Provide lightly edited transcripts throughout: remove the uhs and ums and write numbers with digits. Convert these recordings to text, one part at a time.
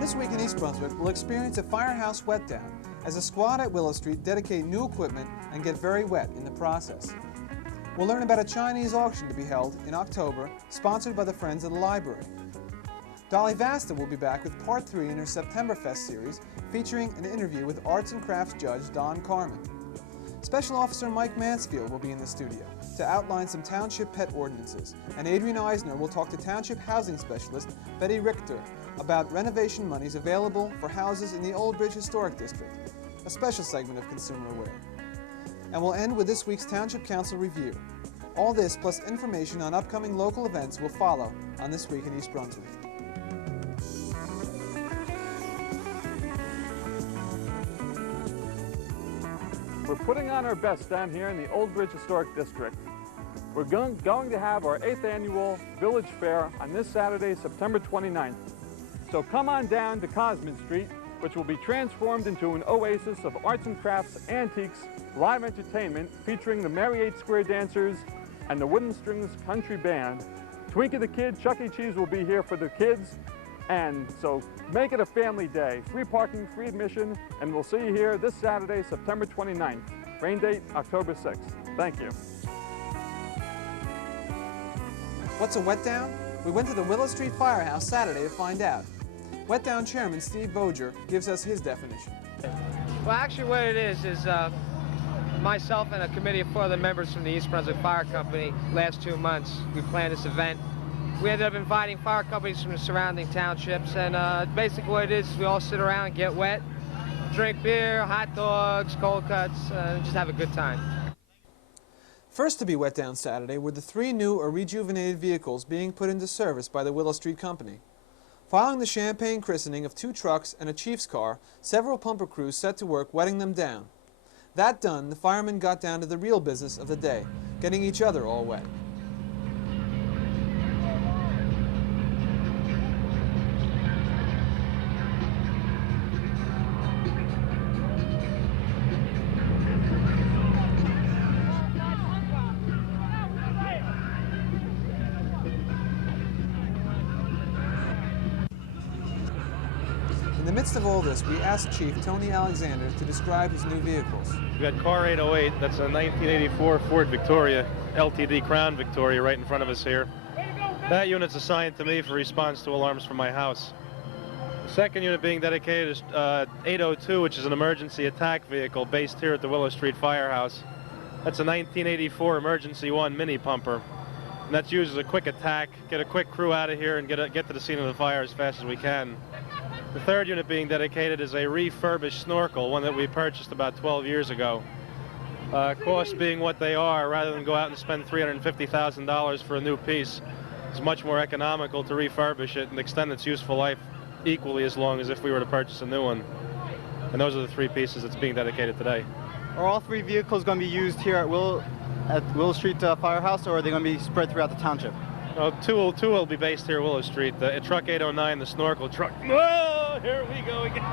This week in East Brunswick, we'll experience a Firehouse Wetdown as a squad at Willow Street dedicate new equipment and get very wet in the process. We'll learn about a Chinese auction to be held in October, sponsored by the Friends of the Library. Dolly Vasta will be back with Part 3 in her September Fest series, featuring an interview with Arts and Crafts Judge Don Carmen. Special Officer Mike Mansfield will be in the studio to outline some township pet ordinances, and Adrian Eisner will talk to Township Housing Specialist Betty Richter about renovation monies available for houses in the Old Bridge Historic District, a special segment of Consumer Aware. And we'll end with this week's Township Council Review. All this plus information on upcoming local events will follow on This Week in East Brunswick. We're putting on our best down here in the Old Bridge Historic District. We're going to have our 8th annual Village Fair on this Saturday, September 29th. So come on down to Cosman Street, which will be transformed into an oasis of arts and crafts, antiques, live entertainment featuring the Mary 8 Square Dancers and the Wooden Strings Country Band. Twinkie the Kid, Chuck E. Cheese will be here for the kids, and so make it a family day. Free parking, free admission, and we'll see you here this Saturday, September 29th. Rain date, October 6th. Thank you. What's a wetdown? We went to the Willow Street Firehouse Saturday to find out. Wetdown Chairman Steve Boger gives us his definition. Well, actually what it is myself and a committee of 4 other members from the East Brunswick Fire Company, last 2 months, we planned this event. We ended up inviting fire companies from the surrounding townships, and basically what it is we all sit around, get wet, drink beer, hot dogs, cold cuts, and just have a good time. First to be wet down Saturday were the 3 new or rejuvenated vehicles being put into service by the Willow Street Company. Following the champagne christening of 2 trucks and a chief's car, several pumper crews set to work wetting them down. That done, the firemen got down to the real business of the day, getting each other all wet. In the midst of all this, we asked Chief Tony Alexander to describe his new vehicles. We've got Car 808, that's a 1984 Ford Victoria, LTD Crown Victoria right in front of us here. That unit's assigned to me for response to alarms from my house. The second unit being dedicated is 802, which is an emergency attack vehicle based here at the Willow Street Firehouse. That's a 1984 Emergency 1 mini pumper. And that's used as a quick attack, get a quick crew out of here and get to the scene of the fire as fast as we can. The third unit being dedicated is a refurbished snorkel, one that we purchased about 12 years ago. Costs being what they are, rather than go out and spend $350,000 for a new piece, it's much more economical to refurbish it and extend its useful life equally as long as if we were to purchase a new one. And those are the 3 pieces that's being dedicated today. Are all 3 vehicles going to be used here at Willow Street Firehouse, or are they going to be spread throughout the township? Two will be based here at Willow Street. The truck 809, the snorkel truck. Oh, here we go again.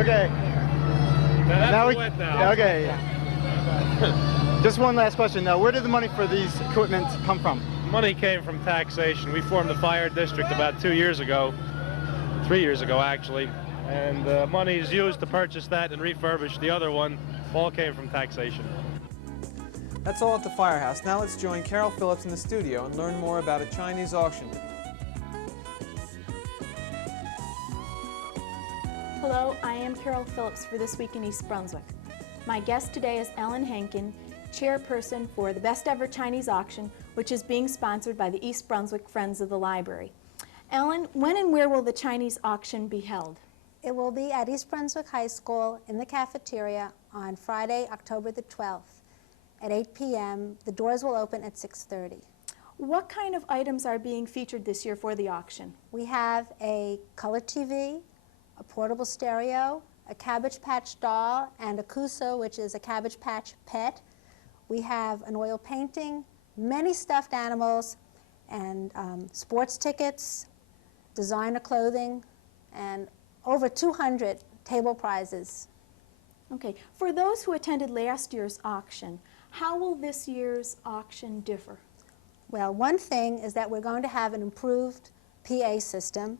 Okay. Okay. Just one last question. Now, where did the money for these equipment come from? Money came from taxation. We formed the fire district about 2 years ago, 3 years ago actually, and the money is used to purchase that and refurbish the other one. All came from taxation. That's all at the Firehouse. Now let's join Carol Phillips in the studio and learn more about a Chinese auction. Hello, I am Carol Phillips for This Week in East Brunswick. My guest today is Ellen Henkin, chairperson for the Best Ever Chinese Auction, which is being sponsored by the East Brunswick Friends of the Library. Ellen, when and where will the Chinese auction be held? It will be at East Brunswick High School in the cafeteria on Friday, October the 12th at 8 p.m. The doors will open at 6:30. What kind of items are being featured this year for the auction? We have a color TV, a portable stereo, a Cabbage Patch doll and a Kuso, which is a Cabbage Patch pet. We have an oil painting, many stuffed animals, and sports tickets, designer clothing, and over 200 table prizes. Okay, for those who attended last year's auction, how will this year's auction differ? Well, one thing is that we're going to have an improved PA system.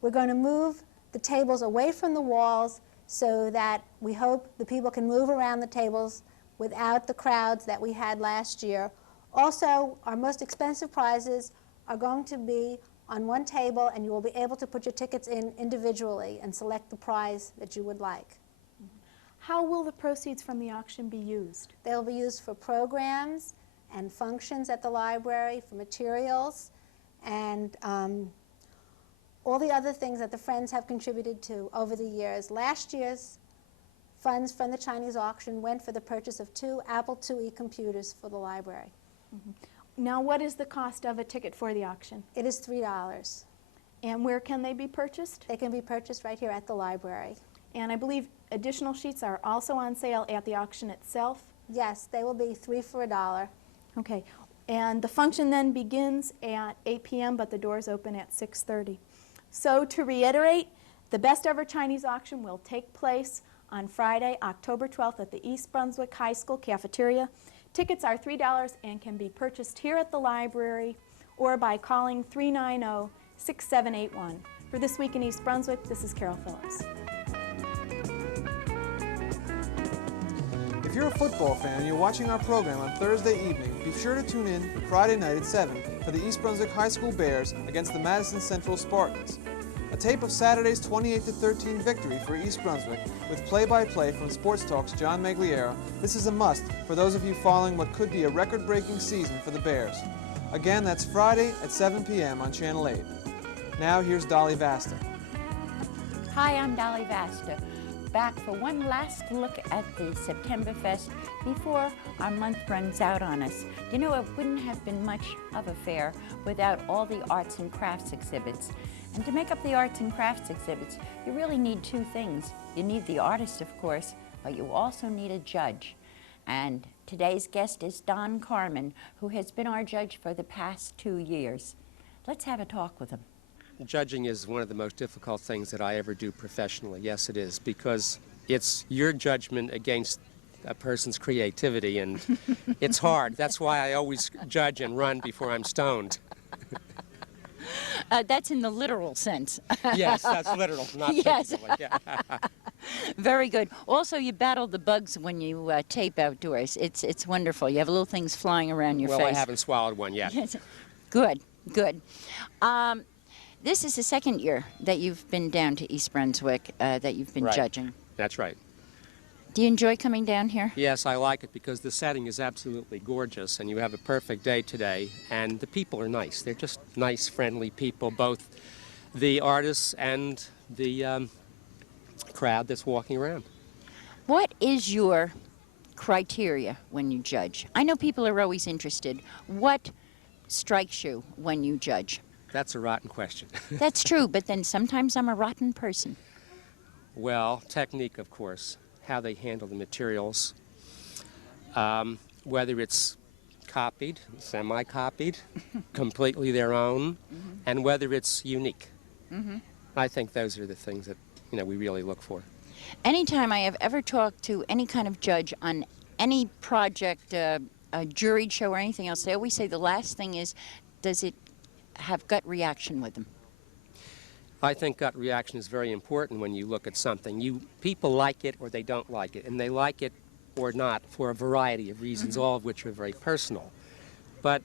We're going to move the tables away from the walls so that we hope the people can move around the tables without the crowds that we had last year. Also, our most expensive prizes are going to be on one table, and you will be able to put your tickets in individually and select the prize that you would like. How will the proceeds from the auction be used? They'll be used for programs and functions at the library, for materials, and all the other things that the Friends have contributed to over the years. Last year's funds from the Chinese auction went for the purchase of 2 Apple IIe computers for the library. Now, what is the cost of a ticket for the auction? It is $3. And where can they be purchased? They can be purchased right here at the library. And I believe additional sheets are also on sale at the auction itself? Yes, they will be 3 for $1. Okay, and the function then begins at 8 p.m., but the doors open at 6:30. So to reiterate, the Best Ever Chinese Auction will take place on Friday, October 12th at the East Brunswick High School cafeteria. Tickets are $3 and can be purchased here at the library or by calling 390-6781. For This Week in East Brunswick, this is Carol Phillips. If you're a football fan and you're watching our program on Thursday evening, be sure to tune in Friday night at 7 for the East Brunswick High School Bears against the Madison Central Spartans. A tape of Saturday's 28-13 victory for East Brunswick with play-by-play from Sports Talk's John Magliero. This is a must for those of you following what could be a record-breaking season for the Bears. Again, that's Friday at 7 p.m. on Channel 8. Now here's Dolly Vasta. Hi, I'm Dolly Vasta, back for one last look at the September Fest before our month runs out on us. You know, it wouldn't have been much of a fair without all the arts and crafts exhibits. And to make up the arts and crafts exhibits, you really need 2 things. You need the artist, of course, but you also need a judge. And today's guest is Don Carmen, who has been our judge for the past 2 years. Let's have a talk with him. Judging is one of the most difficult things that I ever do professionally. Yes, it is, because it's your judgment against a person's creativity, and it's hard. That's why I always judge and run before I'm stoned. That's in the literal sense. Yes, that's literal, not figuratively. Yeah. Very good. Also, you battle the bugs when you tape outdoors. It's wonderful. You have little things flying around your face. Well, I haven't swallowed one yet. Yes. Good, good. This is the second year that you've been down to East Brunswick, that you've been judging. That's right. Do you enjoy coming down here? Yes, I like it because the setting is absolutely gorgeous, and you have a perfect day today, and the people are nice. They're just nice, friendly people, both the artists and the crowd that's walking around. What is your criteria when you judge? I know people are always interested. What strikes you when you judge? That's a rotten question. That's true, but then sometimes I'm a rotten person. Well, technique, of course, how they handle the materials, whether it's copied, semi-copied, completely their own, and whether it's unique. I think those are the things that, you know, we really look for. Anytime I have ever talked to any kind of judge on any project, a juried show or anything else, they always say the last thing is, does it have gut reaction with them? I think gut reaction is very important when you look at something. People like it or they don't like it, and they like it or not for a variety of reasons, all of which are very personal. But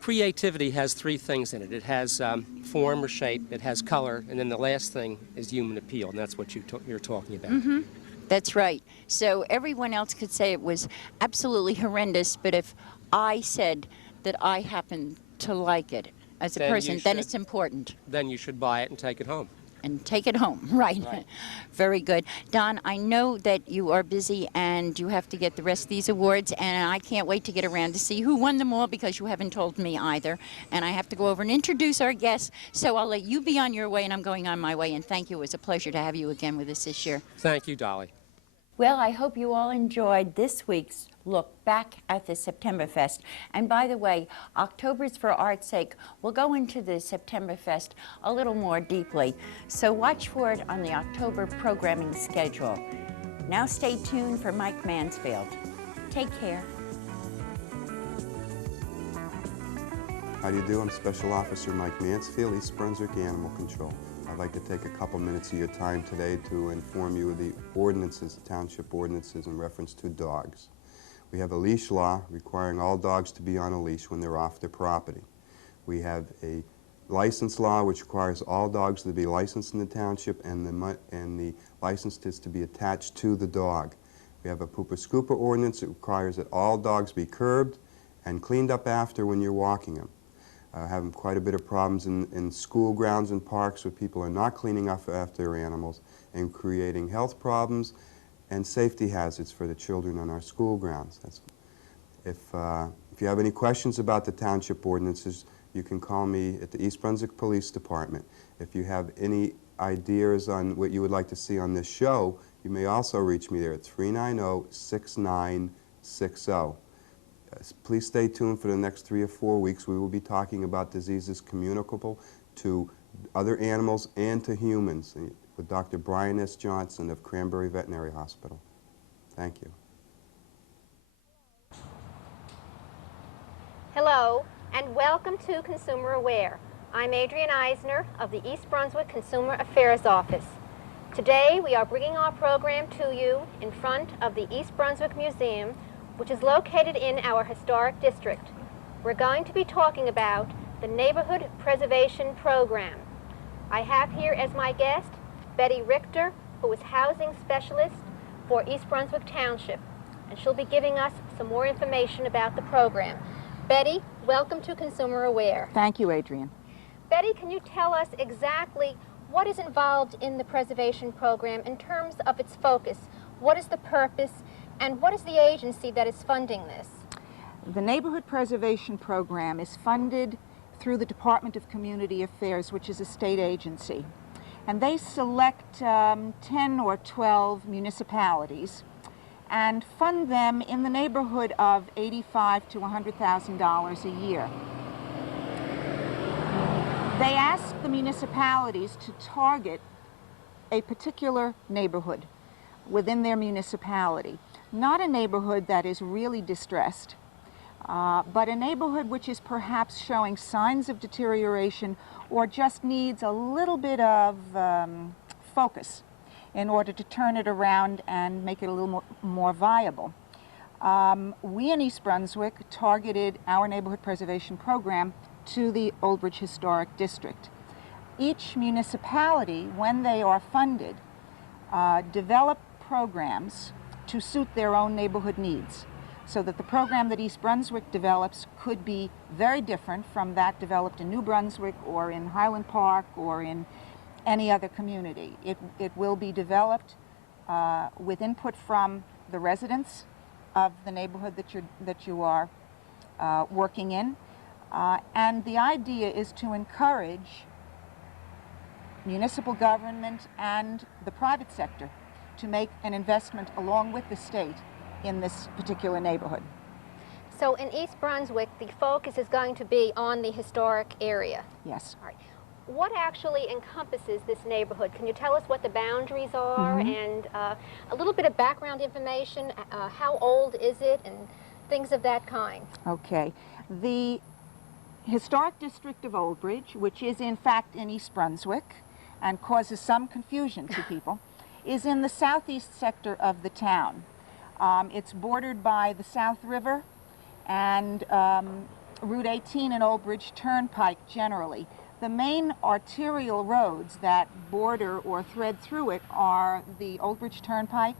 creativity has 3 things in it. It has form or shape, it has color, and then the last thing is human appeal, and that's what you're talking about. That's right. So everyone else could say it was absolutely horrendous, but if I said that I happen to like it as a person, then it's important. Then you should buy it and take it home. and take it home, right? Very good. Don, I know that you are busy and you have to get the rest of these awards, and I can't wait to get around to see who won them all because you haven't told me either. And I have to go over and introduce our guests, so I'll let you be on your way and I'm going on my way. And thank you. It was a pleasure to have you again with us this year. Thank you, Dolly. Well, I hope you all enjoyed this week's look back at the Septemberfest. And by the way, October's for Art's sake. We'll go into the Septemberfest a little more deeply. So watch for it on the October programming schedule. Now stay tuned for Mike Mansfield. Take care. How do you do? I'm Special Officer Mike Mansfield, East Brunswick Animal Control. I'd like to take a couple minutes of your time today to inform you of the ordinances, township ordinances in reference to dogs. We have a leash law requiring all dogs to be on a leash when they're off their property. We have a license law which requires all dogs to be licensed in the township, and the license is to be attached to the dog. We have a pooper scooper ordinance that requires that all dogs be curbed and cleaned up after when you're walking them. Having quite a bit of problems in school grounds and parks where people are not cleaning up after their animals and creating health problems and safety hazards for the children on our school grounds. If you have any questions about the township ordinances, you can call me at the East Brunswick Police Department. If you have any ideas on what you would like to see on this show, you may also reach me there at 390-6960. Please stay tuned for the next 3 or 4 weeks. We will be talking about diseases communicable to other animals and to humans with Dr. Brian S. Johnson of Cranberry Veterinary Hospital. Thank you. Hello, and welcome to Consumer Aware. I'm Adrienne Eisner of the East Brunswick Consumer Affairs Office. Today we are bringing our program to you in front of the East Brunswick Museum, which is located in our historic district. We're going to be talking about the Neighborhood Preservation Program. I have here as my guest Betty Richter, who is Housing Specialist for East Brunswick Township, and she'll be giving us some more information about the program. Betty, welcome to Consumer Aware. Thank you, Adrienne. Betty, can you tell us exactly what is involved in the preservation program in terms of its focus? What is the purpose? And what is the agency that is funding this? The Neighborhood Preservation Program is funded through the Department of Community Affairs, which is a state agency. And they select 10 or 12 municipalities and fund them in the neighborhood of $85,000 to $100,000 a year. They ask the municipalities to target a particular neighborhood within their municipality. Not a neighborhood that is really distressed, but a neighborhood which is perhaps showing signs of deterioration or just needs a little bit of focus in order to turn it around and make it a little more viable. We in East Brunswick targeted our neighborhood preservation program to the Old Bridge Historic District. Each municipality, when they are funded, develop programs to suit their own neighborhood needs, so that the program that East Brunswick develops could be very different from that developed in New Brunswick or in Highland Park or in any other community. It will be developed with input from the residents of the neighborhood that you are working in, and the idea is to encourage municipal government and the private sector to make an investment along with the state in this particular neighborhood. So in East Brunswick, the focus is going to be on the historic area. Yes. All right. What actually encompasses this neighborhood? Can you tell us what the boundaries are and a little bit of background information? How old is it and things of that kind? Okay. The Historic District of Old Bridge, which is in fact in East Brunswick and causes some confusion to people, is in the southeast sector of the town. It's bordered by the South River and Route 18 and Old Bridge Turnpike generally. The main arterial roads that border or thread through it are the Old Bridge Turnpike,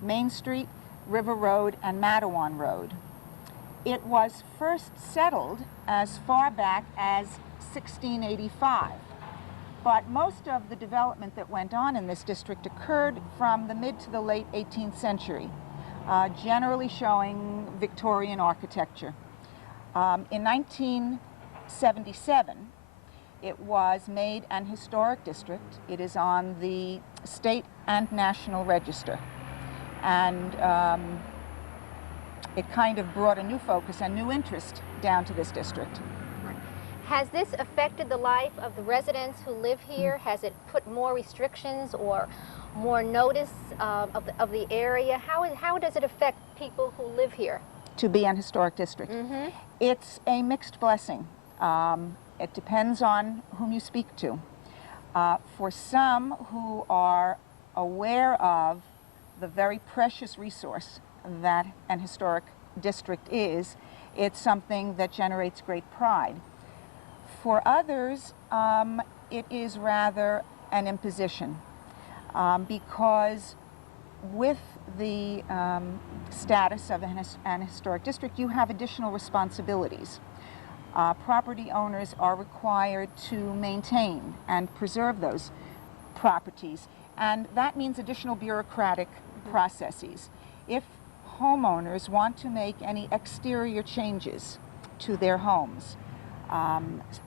Main Street, River Road, and Matawan Road. It was first settled as far back as 1685. But most of the development that went on in this district occurred from the mid to the late 18th century, generally showing Victorian architecture. In 1977, it was made an historic district. It is on the state and national register. And it kind of brought a new focus and new interest down to this district. Has this affected the life of the residents who live here? Has it put more restrictions or more notice of the area? How does it affect people who live here? To be an historic district. It's a mixed blessing. It depends on whom you speak to. For some who are aware of the very precious resource that an historic district is, it's something that generates great pride. For others, it is rather an imposition because with the status of an historic district, you have additional responsibilities. Property owners are required to maintain and preserve those properties, and that means additional bureaucratic processes. If homeowners want to make any exterior changes to their homes,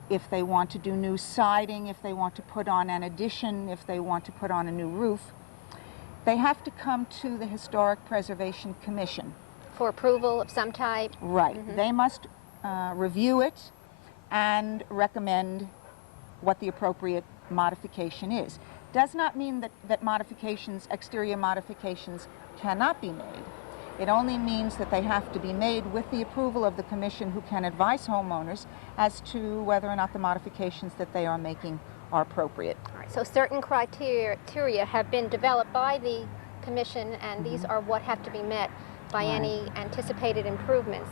if they want to do new siding, if they want to put on an addition, if they want to put on a new roof, they have to come to the Historic Preservation Commission. For approval of some type? Right. They must review it and recommend what the appropriate modification is. Does not mean that modifications, exterior modifications, cannot be made. It only means that they have to be made with the approval of the commission, who can advise homeowners as to whether or not the modifications that they are making are appropriate. All right, so certain criteria have been developed by the commission, and these are what have to be met by any anticipated improvements.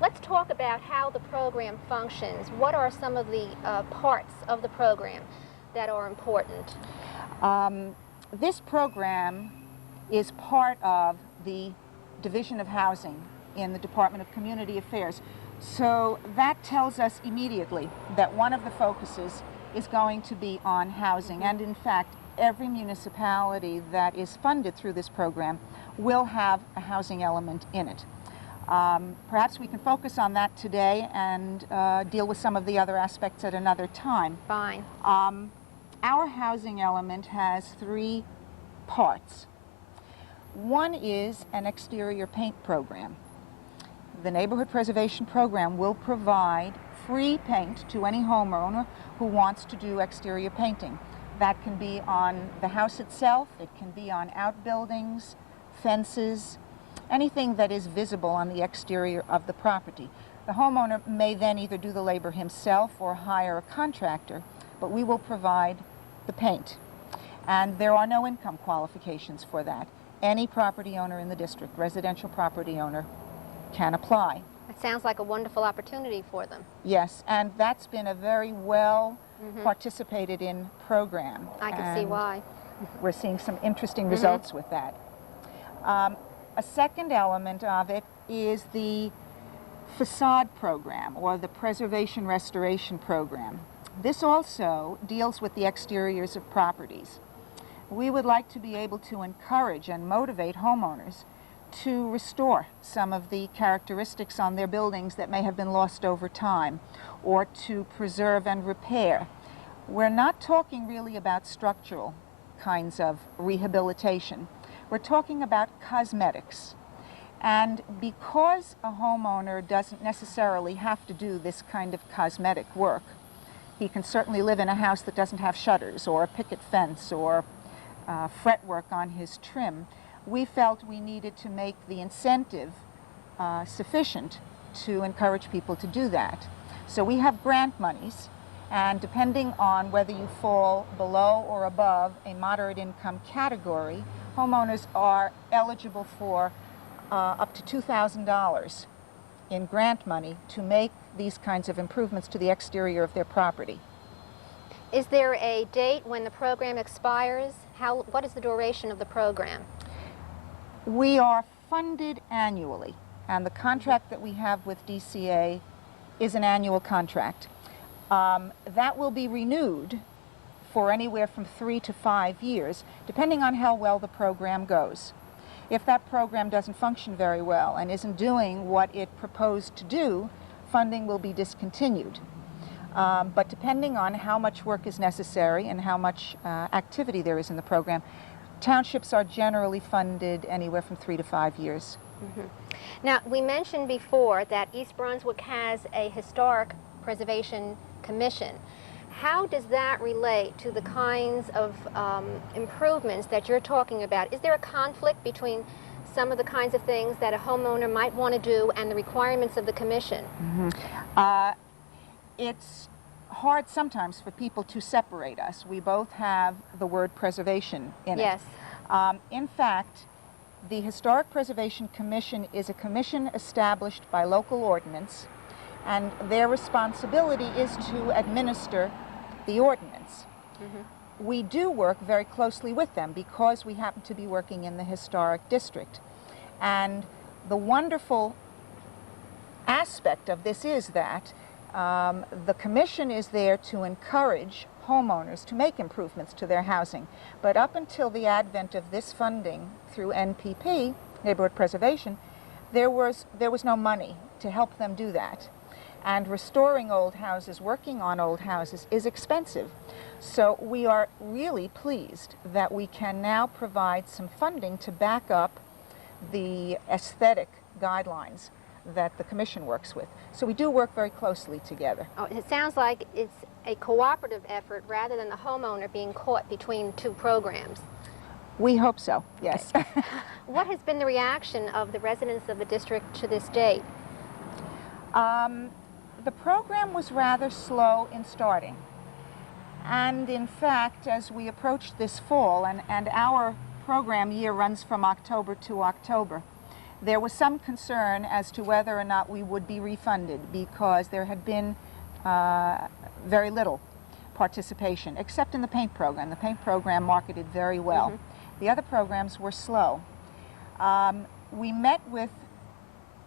Let's talk about how the program functions. What are some of the parts of the program that are important? This program is part of the Division of Housing in the Department of Community Affairs. So that tells us immediately that one of the focuses is going to be on housing. And in fact, every municipality that is funded through this program will have a housing element in it. Perhaps we can focus on that today and deal with some of the other aspects at another time. Fine. Our housing element has three parts. One is an exterior paint program. The Neighborhood Preservation Program will provide free paint to any homeowner who wants to do exterior painting. That can be on the house itself, it can be on outbuildings, fences, anything that is visible on the exterior of the property. The homeowner may then either do the labor himself or hire a contractor, but we will provide the paint. And there are no income qualifications for that. Any property owner in the district, residential property owner, can apply. It sounds like a wonderful opportunity for them. Yes, and that's been a very well participated in program. I can see why. We're seeing some interesting results with that. A second element of it is the facade program, or the preservation restoration program. This also deals with the exteriors of properties. We would like to be able to encourage and motivate homeowners to restore some of the characteristics on their buildings that may have been lost over time, or to preserve and repair. We're not talking really about structural kinds of rehabilitation. We're talking about cosmetics. And because a homeowner doesn't necessarily have to do this kind of cosmetic work, he can certainly live in a house that doesn't have shutters or a picket fence or fretwork on his trim. We felt we needed to make the incentive sufficient to encourage people to do that. So we have grant monies, and depending on whether you fall below or above a moderate income category, homeowners are eligible for up to $2,000 in grant money to make these kinds of improvements to the exterior of their property. Is there a date when the program expires? What is the duration of the program? We are funded annually, and the contract that we have with DCA is an annual contract. That will be renewed for anywhere from 3 to 5 years, depending on how well the program goes. If that program doesn't function very well and isn't doing what it proposed to do, funding will be discontinued. But depending on how much work is necessary and how much activity there is in the program, townships are generally funded anywhere from 3 to 5 years. Mm-hmm. Now, we mentioned before that East Brunswick has a historic preservation commission. How does that relate to the kinds of improvements that you're talking about? Is there a conflict between some of the kinds of things that a homeowner might want to do and the requirements of the commission? Mm-hmm. It's hard sometimes for people to separate us. We both have the word preservation in it. Yes. In fact, the Historic Preservation Commission is a commission established by local ordinance, and their responsibility is to administer the ordinance. Mm-hmm. We do work very closely with them because we happen to be working in the historic district. And the wonderful aspect of this is that the commission is there to encourage homeowners to make improvements to their housing. But up until the advent of this funding through NPP, Neighborhood Preservation, there was no money to help them do that. And restoring old houses, working on old houses, is expensive. So we are really pleased that we can now provide some funding to back up the aesthetic guidelines that the commission works with. So we do work very closely together. Oh, it sounds like it's a cooperative effort rather than the homeowner being caught between two programs. We hope so, yes. Okay. What has been the reaction of the residents of the district to this date? The program was rather slow in starting. And in fact, as we approached this fall, and our program year runs from October to October, there was some concern as to whether or not we would be refunded because there had been very little participation, except in the paint program. The paint program marketed very well. Mm-hmm. The other programs were slow. We met with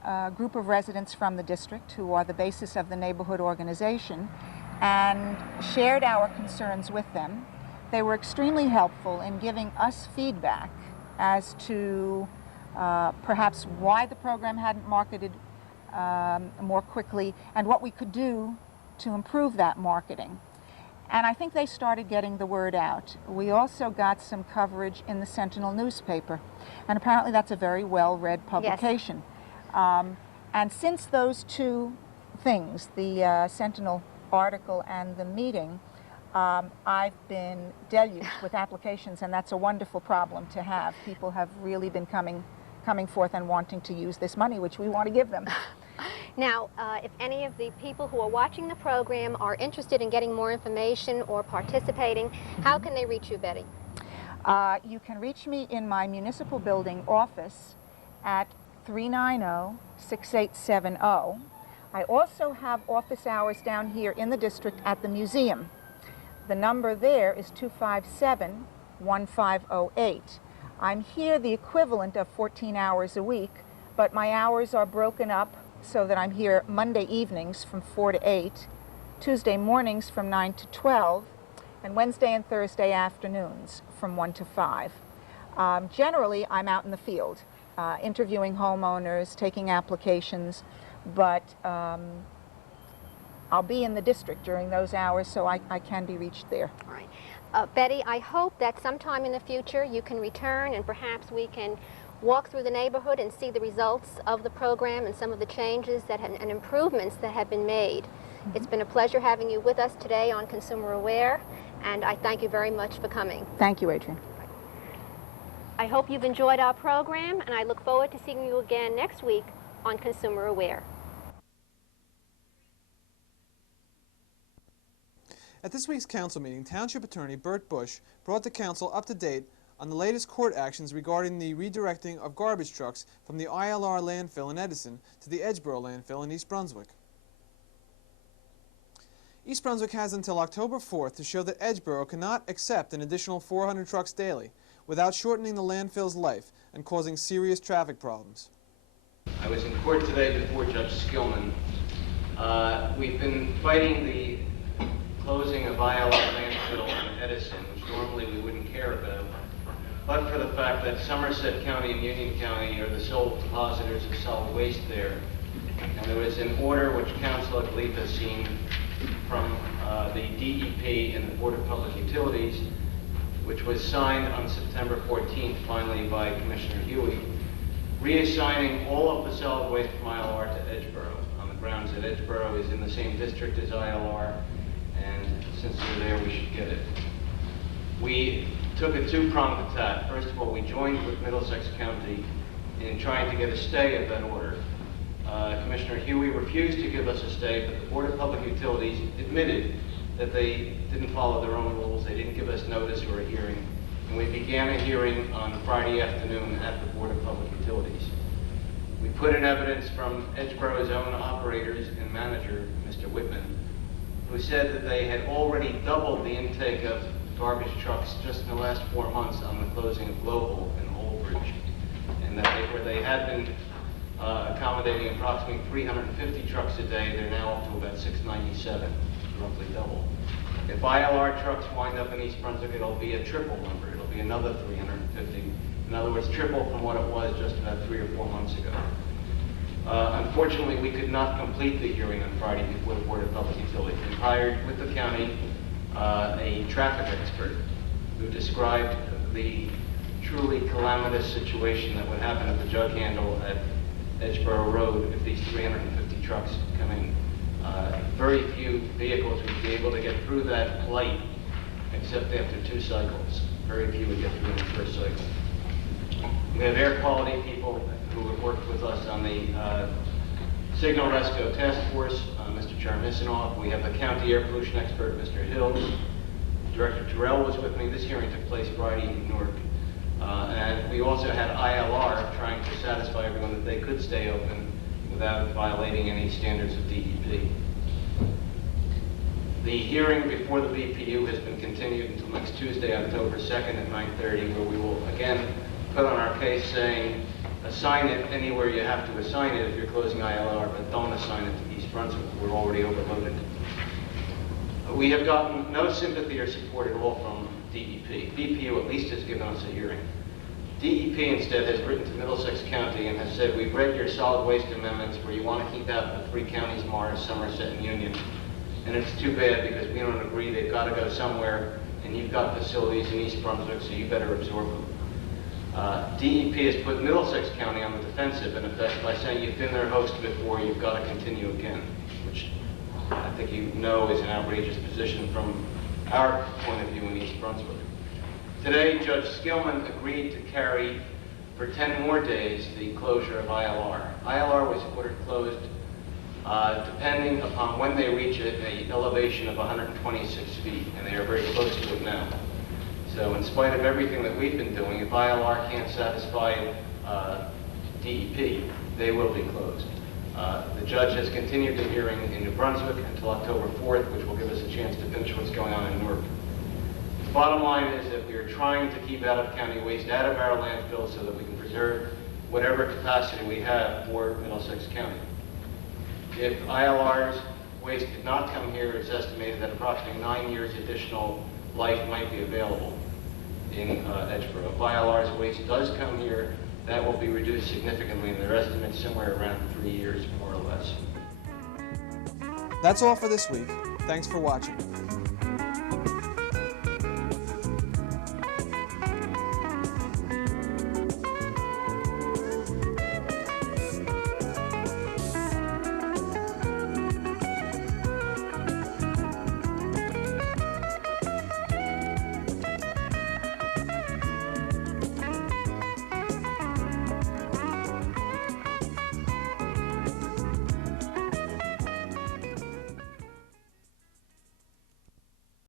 a group of residents from the district who are the basis of the neighborhood organization and shared our concerns with them. They were extremely helpful in giving us feedback as to perhaps why the program hadn't marketed more quickly and what we could do to improve that marketing. And I think they started getting the word out. We also got some coverage in the Sentinel newspaper, and apparently that's a very well-read publication. Yes. And since those two things, the Sentinel article and the meeting, I've been deluged with applications, and that's a wonderful problem to have. People have really been coming forth and wanting to use this money, which we want to give them. Now, if any of the people who are watching the program are interested in getting more information or participating, how can they reach you, Betty? You can reach me in my municipal building office at 390-6870. I also have office hours down here in the district at the museum. The number there is 257-1508. I'm here the equivalent of 14 hours a week, but my hours are broken up so that I'm here Monday evenings from 4 to 8, Tuesday mornings from 9 to 12, and Wednesday and Thursday afternoons from 1 to 5. Generally, I'm out in the field, interviewing homeowners, taking applications, but I'll be in the district during those hours, so I can be reached there. All right. Betty, I hope that sometime in the future you can return and perhaps we can walk through the neighborhood and see the results of the program and some of the changes and improvements that have been made. Mm-hmm. It's been a pleasure having you with us today on Consumer Aware, and I thank you very much for coming. Thank you, Adrian. I hope you've enjoyed our program, and I look forward to seeing you again next week on Consumer Aware. At this week's council meeting, Township Attorney Bert Bush brought the council up to date on the latest court actions regarding the redirecting of garbage trucks from the ILR landfill in Edison to the Edgeboro landfill in East Brunswick. East Brunswick has until October 4th to show that Edgeboro cannot accept an additional 400 trucks daily without shortening the landfill's life and causing serious traffic problems. I was in court today before Judge Skillman. We've been fighting the closing of ILR landfill in Edison citizen, which normally we wouldn't care about, but for the fact that Somerset County and Union County are the sole depositors of solid waste there. And there was an order which Council, I believe, has seen from the DEP and the Board of Public Utilities, which was signed on September 14th, finally, by Commissioner Huey, reassigning all of the solid waste from ILR to Edgeboro, on the grounds that Edgeboro is in the same district as ILR, and since we're there, we should get it. We took a two-pronged attack. First of all, we joined with Middlesex County in trying to get a stay of that order. Commissioner Huey refused to give us a stay, but the Board of Public Utilities admitted that they didn't follow their own rules. They didn't give us notice or a hearing. And we began a hearing on Friday afternoon at the Board of Public Utilities. We put in evidence from Edgeboro's own operators and manager, Mr. Whitman, who said that they had already doubled the intake of garbage trucks just in the last 4 months on the closing of Global and Oldbridge, and that where they had been accommodating approximately 350 trucks a day, they're now up to about 697, roughly double. If ILR trucks wind up in East Brunswick, it'll be a triple number. It'll be another 350. In other words, triple from what it was just about 3 or 4 months ago. Unfortunately, we could not complete the hearing on Friday before the Board of Public Utilities. We hired with the county a traffic expert who described the truly calamitous situation that would happen at the jug handle at Edgeboro Road if these 350 trucks come in. Very few vehicles would be able to get through that light except after 2 cycles. Very few would get through in the first cycle. We have air quality people who have worked with us on the Signal Rescue Task Force, Mr. Charmisinoff. We have the county air pollution expert, Mr. Hills. Director Terrell was with me. This hearing took place Friday in Newark. And we also had ILR trying to satisfy everyone that they could stay open without violating any standards of DEP. The hearing before the BPU has been continued until next Tuesday, October 2nd at 9:30, where we will again put on our case saying, assign it anywhere you have to assign it if you're closing ILR, but don't assign it to East Brunswick. We're already overloaded. We have gotten no sympathy or support at all from DEP. BPU at least has given us a hearing. DEP instead has written to Middlesex County and has said, we've read your solid waste amendments where you want to keep out the 3 counties, Morris, Somerset, and Union. And it's too bad because we don't agree. They've got to go somewhere, and you've got facilities in East Brunswick, so you better absorb them. DEP has put Middlesex County on the defensive, in effect, by saying you've been their host before, you've got to continue again, which I think you know is an outrageous position from our point of view in East Brunswick. Today, Judge Skillman agreed to carry for 10 more days the closure of ILR. ILR was ordered closed depending upon when they reach an elevation of 126 feet, and they are very close to it now. So in spite of everything that we've been doing, if ILR can't satisfy DEP, they will be closed. The judge has continued the hearing in New Brunswick until October 4th, which will give us a chance to finish what's going on in Newark. The bottom line is that we are trying to keep out-of-county waste out of our landfill so that we can preserve whatever capacity we have for Middlesex County. If ILR's waste did not come here, it's estimated that approximately 9 years additional life might be available in Edgeboro. If ILR's waste does come here, that will be reduced significantly, and their estimate's somewhere around 3 years, more or less. That's all for this week. Thanks for watching.